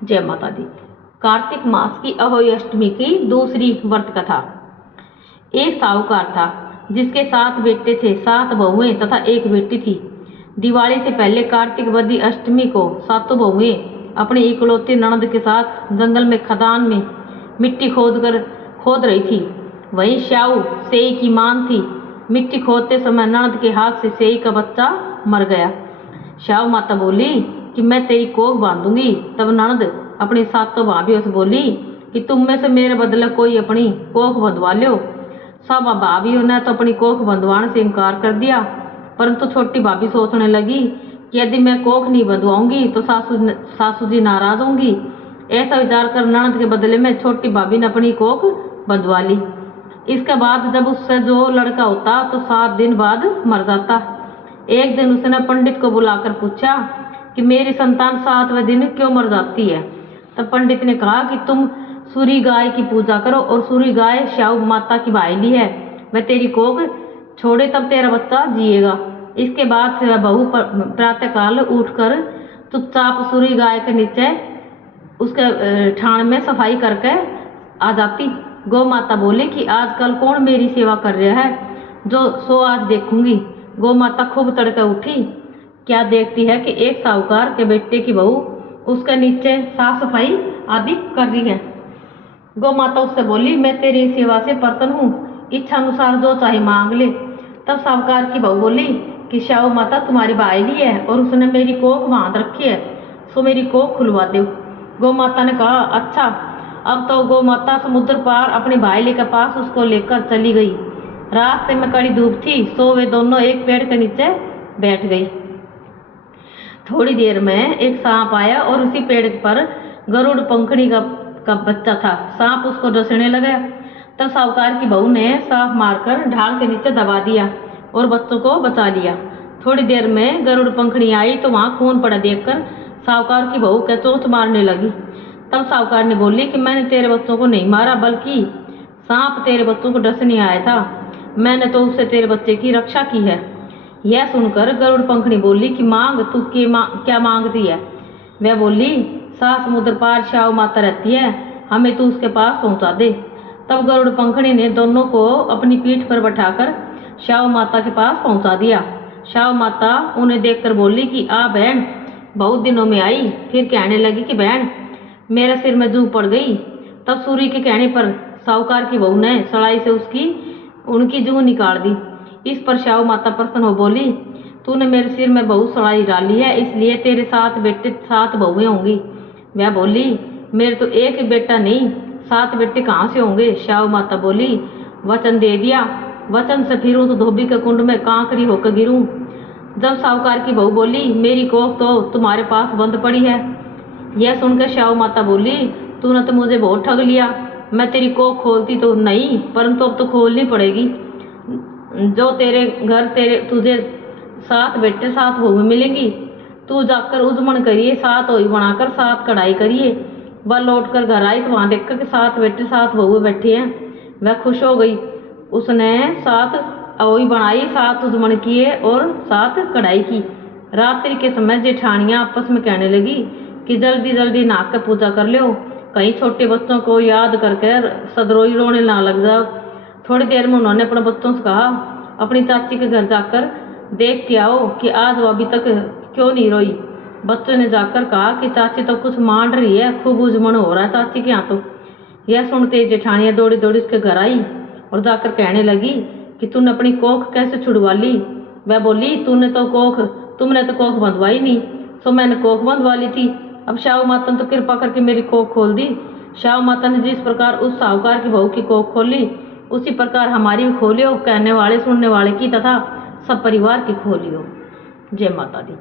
जय माता दी। कार्तिक मास की अहोई अष्टमी की दूसरी व्रत कथा। एक साहूकार था जिसके 7 बेटे थे, 7 बहुएं तथा एक बेटी थी। दिवाली से पहले कार्तिक वदी अष्टमी को सातों बहुएं अपनी इकलौती ननद के साथ जंगल में खदान में मिट्टी खोद रही थी। वहीं श्याऊ सेई की मान थी। मिट्टी खोदते समय ननद के हाथ से सेई का बच्चा मर गया। श्याऊ माता बोली कि मैं तेरी कोख बांधूंगी। तब ननद अपनी सातों भाभीयों से बोली कि तुम में से मेरे बदले कोई अपनी कोख बंधवा लो। सब भाभीयों ने तो अपनी कोख बंधवाने से इनकार कर दिया, परंतु छोटी भाभी सोचने लगी कि यदि मैं कोख नहीं बंधवाऊंगी तो सासू जी नाराज होंगी। ऐसा विचार कर ननद के बदले में छोटी भाभी ने अपनी कोख बंधवा ली। इसके बाद जब उससे जो लड़का होता तो 7 दिन बाद मर जाता। एक दिन उसने पंडित को बुलाकर पूछा कि मेरी संतान 7वें दिन क्यों मर जाती है। तब पंडित ने कहा कि तुम सूरी गाय की पूजा करो और सूरी गाय श्याऊ माता की भाईली है, वह तेरी कोख छोड़े तब तेरा बच्चा जिएगा। इसके बाद से वह बहू प्रातःकाल उठकर चुपचाप सूरी गाय के नीचे उसके ठाण में सफाई करके आ जाती। गौ माता बोली कि आजकल कौन मेरी सेवा कर रहा है, जो सो आज देखूंगी। गौ माता खूब तड़के उठी। क्या देखती है कि एक साहूकार के बेटे की बहू उसके नीचे साफ सफाई आदि कर रही है। गौ माता उससे बोली मैं तेरी सेवा से प्रसन्न हूँ, इच्छा अनुसार जो चाहे मांग ले। तब साहूकार की बहू बोली कि श्याऊ माता तुम्हारी भाईली है और उसने मेरी कोख बांध रखी है, सो मेरी कोख खुलवा दो। गौ माता ने कहा अच्छा। अब तो गौ माता समुद्र पार अपनी भाईली के पास उसको लेकर चली गई। रास्ते में कड़ी धूप थी, सो वे दोनों एक पेड़ के नीचे बैठ गई। थोड़ी देर में एक सांप आया और उसी पेड़ पर गरुड़ पंखड़ी का बच्चा था। सांप उसको डसने लगा। तब साहूकार की बहू ने सांप मारकर ढाल के नीचे दबा दिया और बच्चों को बचा लिया। थोड़ी देर में गरुड़ पंखड़ी आई तो वहां खून पड़ा देखकर साहूकार की बहू के चोंच मारने लगी। तब साहूकार ने बोली कि मैंने तेरे बच्चों को नहीं मारा, बल्कि सांप तेरे बच्चों को डसने आया था। मैंने तो उससे तेरे बच्चे की रक्षा की है। यह सुनकर गरुड़ पंखड़ी बोली कि मांग, तू क्या मांगती है। वह बोली 7 समुद्र पार श्याऊ माता रहती है, हमें तू उसके पास पहुंचा दे। तब गरुड़ पंखड़ी ने दोनों को अपनी पीठ पर बैठाकर श्याऊ माता के पास पहुंचा दिया। श्याऊ माता उन्हें देखकर बोली कि आ बहन, बहुत दिनों में आई। फिर कहने लगी कि बहन मेरे सिर में जू पड़ गई। तब सूरी के कहने पर साहूकार की बहू ने सड़ाई से उनकी जू निकाल दी। इस पर श्याऊ माता प्रसन्न हो बोली तूने मेरे सिर में बहुत सड़ाई डाली है, इसलिए तेरे 7 बेटे 7 बहुएं होंगी। वह बोली मेरे तो एक ही बेटा नहीं, 7 बेटे कहाँ से होंगे। श्याऊ माता बोली वचन दे दिया, वचन से फिरूं तो धोबी के कुंड में कांकरी होकर गिरूं। जब साहूकार की बहू बोली मेरी कोख तो तुम्हारे पास बंद पड़ी है। यह सुनकर श्याऊ माता बोली तूने तो मुझे बहुत ठग लिया। मैं तेरी कोख खोलती तो नहीं, परंतु अब तो खोलनी पड़ेगी। जो तेरे घर तुझे 7 बेटे 7 बहुएं मिलेंगी। तू जाकर उजमन करिए, 7 ओई बनाकर 7 कढ़ाई करिए। वह लौट कर घर आई तो वहां देखकर कि 7 बेटे 7 बहुएं बैठे हैं। वह खुश हो गई। उसने 7 ओई बनाई, 7 उजमन किए और 7 कढ़ाई की। रात्रि के समय जेठानियां आपस में कहने लगी कि जल्दी जल्दी नहा कर पूजा कर लो, कहीं छोटे बच्चों को याद करके सदरोई रोने ना लग जाओ। थोड़ी देर में उन्होंने अपने बच्चों से कहा अपनी चाची के घर जाकर देख के आओ कि आज वो अभी तक क्यों नहीं रोई। बच्चों ने जाकर कहा कि चाची तो कुछ मान रही है, खूब उजमन हो रहा है चाची के यहाँ तो। यह सुनते जेठानियां दौड़ी दौड़ी उसके घर आई और जाकर कहने लगी कि तूने अपनी कोख कैसे छुड़वा ली। वह बोली तुमने तो कोख बंधवाई नहीं, सो मैंने कोख बंधवा ली थी। अब श्याऊ माता ने तो कृपा करके मेरी कोख खोल दी। श्याऊ माता ने जिस प्रकार उस साहूकार की बहू की कोख खोली, उसी प्रकार हमारी भी खोलियो, कहने वाले सुनने वाले की तथा सब परिवार की खोलियो। जय माता दी।